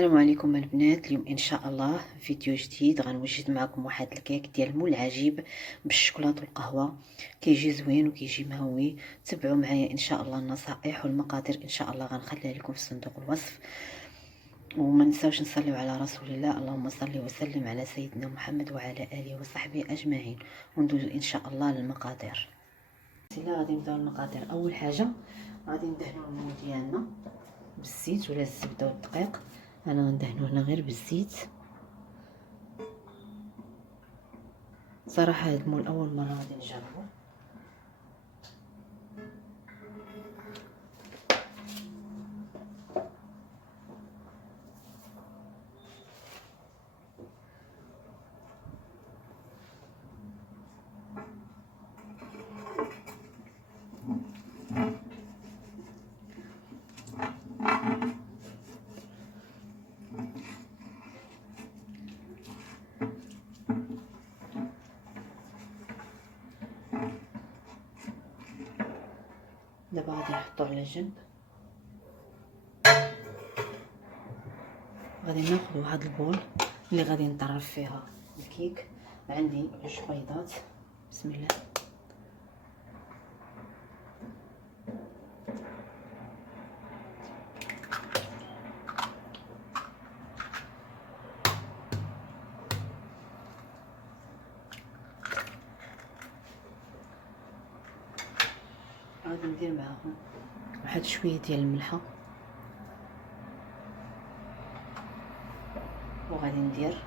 السلام عليكم البنات. اليوم ان شاء الله فيديو جديد غنوجد معكم واحد الكيك ديال مول العجيب بالشوكولاط والقهوه. كيجي زوين وكيجي مهوي. تبعوا معايا ان شاء الله النصائح والمقادير ان شاء الله غنخليها لكم في صندوق الوصف. وما نساوش نصليو على رسول الله، اللهم صل وسلم على سيدنا محمد وعلى اله وصحبه اجمعين. وندوزو ان شاء الله للمقادير. غادي نبداو المقادير. اول حاجه غادي ندهنوا المول ديالنا بالزيت ولا الزبده والدقيق. انا غندهنو هنا غير بالزيت. صراحه هاد المول اول مره غادي نجربو. دابا غادي نحطو على جنب. غادي ناخذ واحد البول اللي غادي نطرف فيها الكيك. عندي 2 بيضات. بسم الله. غادي ندير معاهم واحد شويه ديال الملحه، وغادي ندير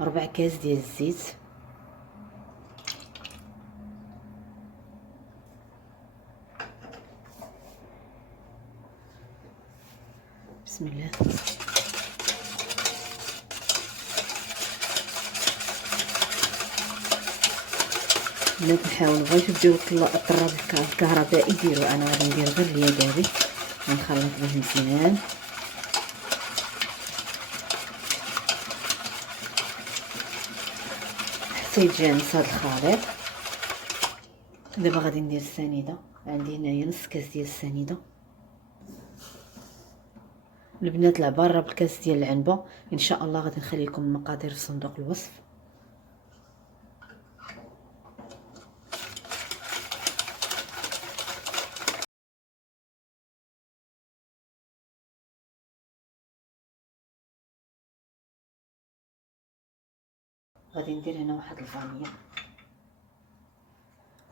4 كاس ديال الزيت. بسم الله. البنات نحاولوا بغيتو ديروا الطراب الكهربائي ديروا، انا غادي ندير غير اليدوي. غنخلط به مزيان. حتى يتجانس هذا الخليط. دابا غادي ندير السنيده. عندي هنايا نص كاس ديال السنيده. البنات العباره بالكاس ديال العنبه. ان شاء الله غادي نخلي لكم المقادير في صندوق الوصف. غادي ندير هنا واحد الفانيا،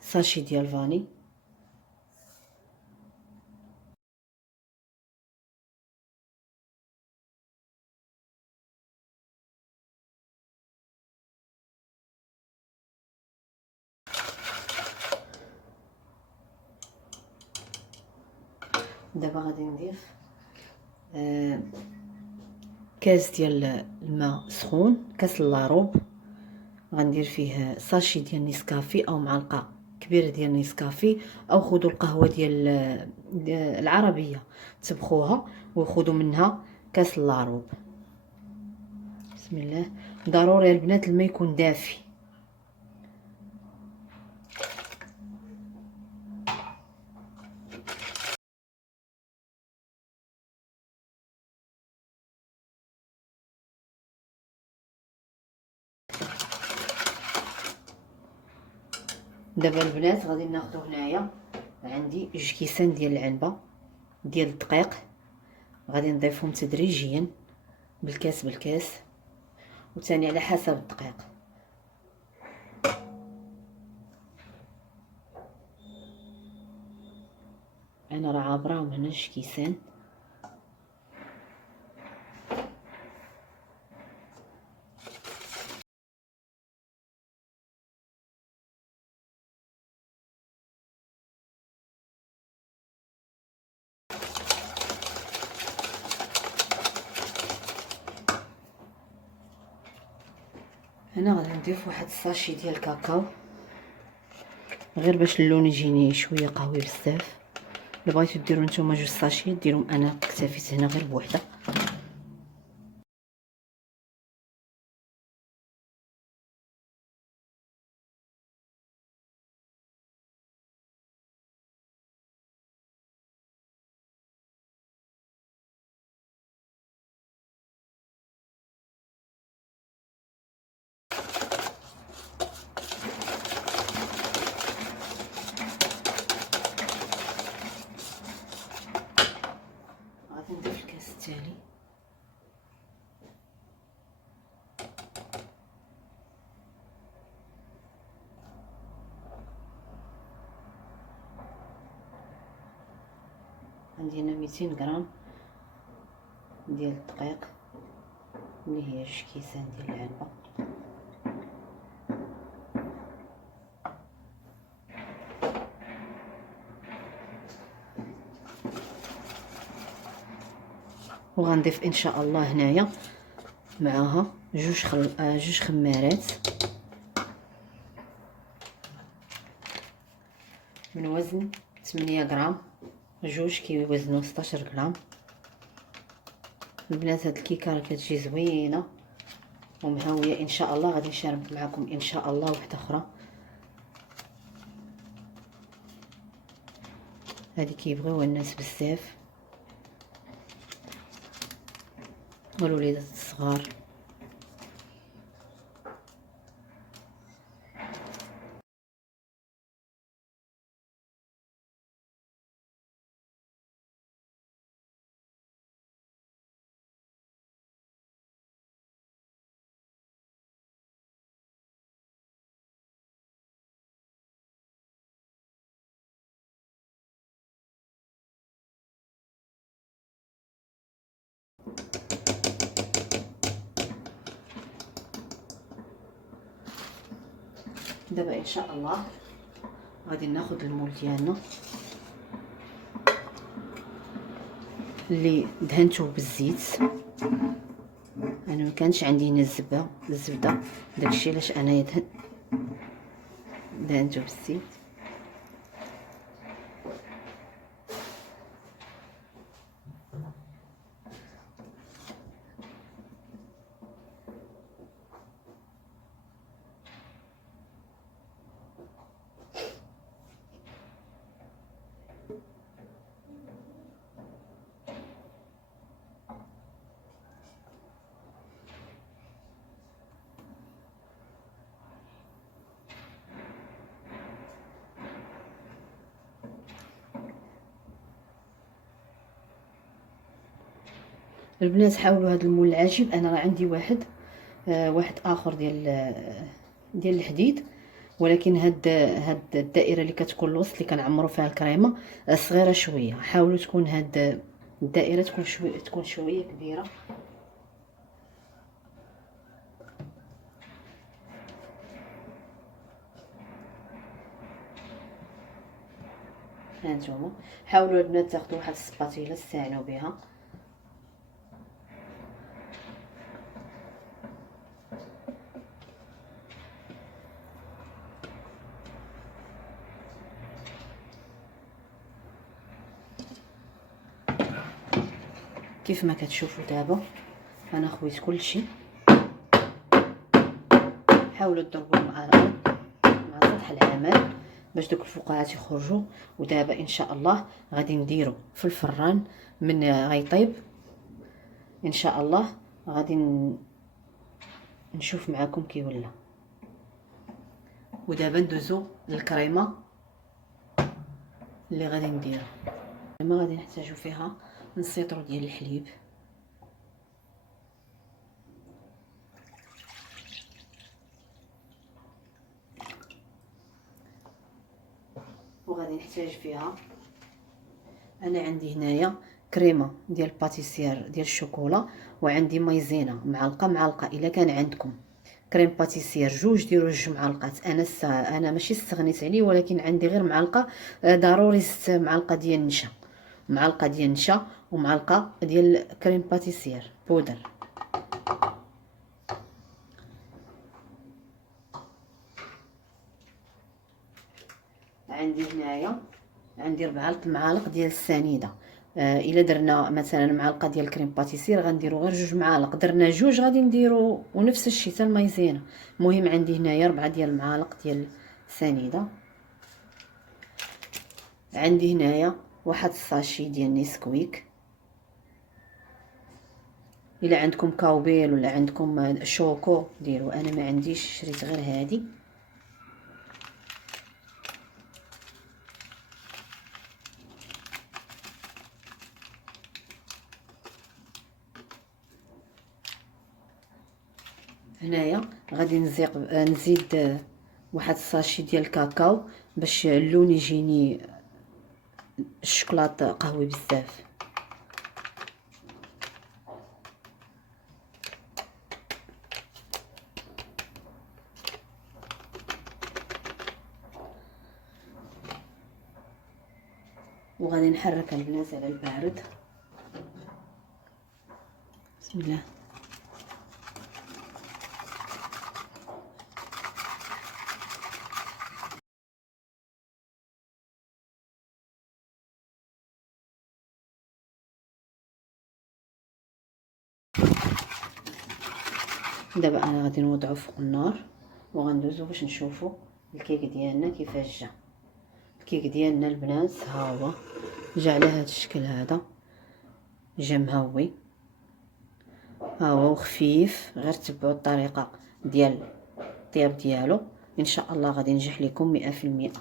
ساشي ديال الفاني. دابا غادي نضيف كاس ديال الماء سخون، كاس لاروب. غندير فيه ساشي ديال نيسكافي او معلقه كبيره ديال نيسكافي، او خذوا القهوه ديال العربيه تبخوها وخذوا منها كاس لاروب. بسم الله. ضروري البنات الماء يكون دافي. دابا البنات غادي ناخذ هنايا عندي 2 كيسان ديال العنبه ديال الدقيق. غادي نضيفهم تدريجيا بالكاس بالكاس، وثاني على حسب الدقيق. انا راه عابراهم هنا 2 كيسان. هنا غادي نضيف واحد الساشي ديال الكاكاو، غير باش اللون يجيني شويه قهوي بزاف. الا بغيتو ديروا نتوما 2 ساشي ديرهم، انا اكتفيت هنا غير بوحده. عندي هنا 200 غرام ديال الدقيق اللي هي 2 كيسان ديال العلبه. وغنضيف ان شاء الله هنايا معاها جوج خمارات من وزن 8 غرام، جوج كيوزنوا 16 غرام. البنات هاد الكيكه راه كتجي زوينه ومهويه ان شاء الله. غادي نشارك معكم ان شاء الله واحده اخرى. هذه كيبغيوها الناس بزاف والوليدات الصغار. دابا ان شاء الله غادي ناخذ المول ديالنا اللي دهنته بالزيت. انا ما كانش عندي هنا الزبده داكشي علاش انايا دهنته بالزيت. البنات حاولوا هذا المول العجيب. انا راه عندي واحد اخر ديال الحديد، ولكن هاد الدائره اللي كتكون الوسط اللي كنعمروا فيها الكريمه صغيره شويه. حاولوا تكون هاد الدائره تكون شويه كبيره. هانتوما حاولوا البنات تاخذوا واحد السباتيله تستعينوا بها. كيف ما كتشوفوا دابا انا خويت كلشي. حاولوا تضربوا مع الارض مع سطح العمل باش دوك الفقاعات يخرجوا. ودابا ان شاء الله غادي نديرو في الفران من غيطيب ان شاء الله. غادي نشوف معكم كي ولا. ودابا ندوزو للكريمه اللي غادي نديرها. ما غادي نحتاجو فيها نص لتر ديال الحليب، وغادي نحتاج فيها انا عندي هنايا كريمه ديال باتيسير ديال الشوكولا، وعندي مايزينا معلقه. الا كان عندكم كريم باتيسير ديروا 2 معالق. انا ماشي استغنيت عليه، ولكن عندي غير معلقه. ضروري 6 معلقه ديال النشا، معلقه ديال النشا ومعلقه ديال كريم باتيسير بودر. عندي هنايا 4 معالق ديال السنيده. الا درنا مثلا معلقه ديال كريم باتيسير غنديروا غير 2 معالق. درنا 2 غادي نديروا ونفس الشيء حتى المايزينا. المهم عندي هنايا 4 ديال المعالق ديال السنيده. عندي هنايا واحد الساشي ديال نيسكويك. الا عندكم كاوبيل ولا عندكم شوكو ديروا. انا ما عنديش، شريت غير هادي. هنايا غادي نزيد واحد الساشي ديال الكاكاو باش اللون يجيني الشوكولاط قهوي بزاف. وغادي نحرك البنات على البارد. بسم الله. دابا انا غادي نوضعو فوق النار وغندوزو باش نشوفو الكيك ديالنا كيفاش جا. الكيك ديالنا البنات ها هو جا على هذا الشكل هذا، جا مهوي ها هو خفيف. غير تبعوا الطريقه ديال الطياب ديالو ان شاء الله غادي ينجح لكم 100%.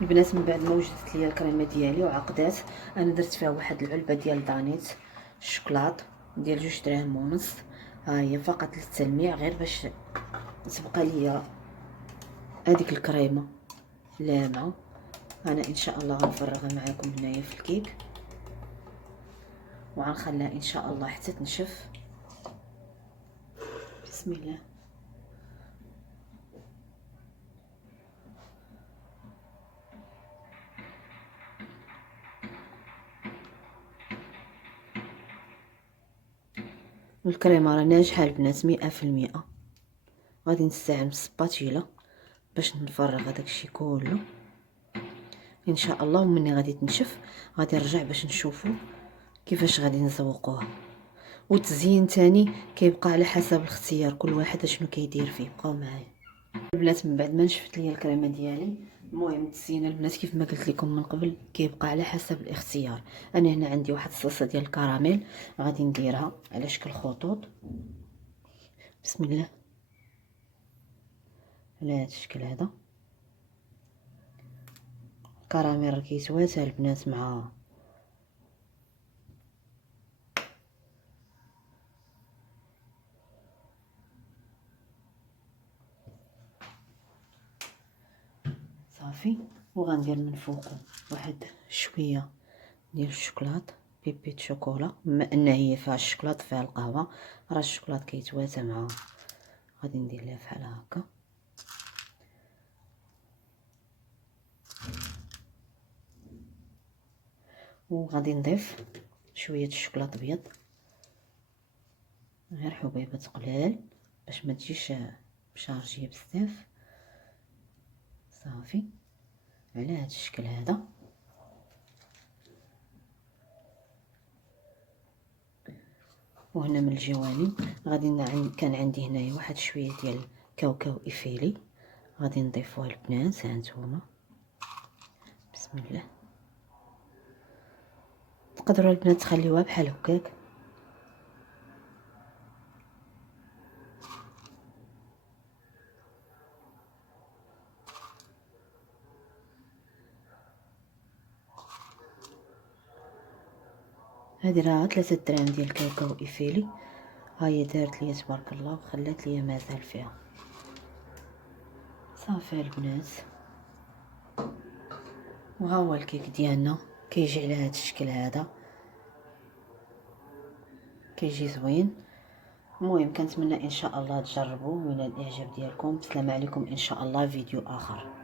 البنات من بعد ما وجدت ليا الكريمه ديالي وعقدات، انا درت فيها واحد العلبه ديال دانيت الشوكولاط ديال 2 دراهم ونص. ها هي فقط للتلميع، غير باش تبقى ليا هذيك الكريمه لامعه. انا ان شاء الله غنفرغها معكم هنايا في الكيك وغنخليها ان شاء الله حتى تنشف. بسم الله. والكريمه راه ناجحه البنات 100%. غادي نستعمل سباتيلا باش نفرغ هذاك الشيء كله ان شاء الله. ومني غادي تنشف غادي نرجع باش نشوفوا كيفاش غادي نزوقوها. والتزيين تاني كيبقى على حسب الاختيار، كل واحد شنو كيدير فيه. بقاو معايا البنات. من بعد ما نشفت ليا الكريمه ديالي، المهم التزيين البنات كيف ما قلت لكم من قبل كيبقى على حسب الاختيار. انا هنا عندي واحد الصلصه ديال الكراميل غادي نديرها على شكل خطوط. بسم الله. على هذا الشكل هذا الكراميل راه كيتواتر البنات مع صافي. وغندير من فوق واحد شويه ديال الشوكولاط بيبيت شوكولا، بما ان هي فيها الشوكولاط فيها القهوه راه الشوكولاط كيتواتى معاها. غادي ندير ليها بحال هكا. وغادي نضيف شويه الشوكولاط ابيض، غير حبيبات قلال باش ما تجيش مشارجيه بزاف. صافي على هذا الشكل هذا. وهنا من الجوانب غادي كان عندي هنايا واحد شويه ديال كاوكاو افيلي غادي نضيفوها البنات. ها نتوما بسم الله. تقدروا البنات تخليوها بحال هكاك. هذه راه 3 دراهم ديال الكاوكاو افيلي. ها هي دارت ليا تبارك الله وخلات ليا مازال فيها. صافي البنات. وها هو الكيك ديالنا كيجي على هذا الشكل هذا، كيجي زوين. المهم كنتمنى ان شاء الله تجربوا من الاعجاب ديالكم. السلام عليكم، ان شاء الله فيديو اخر.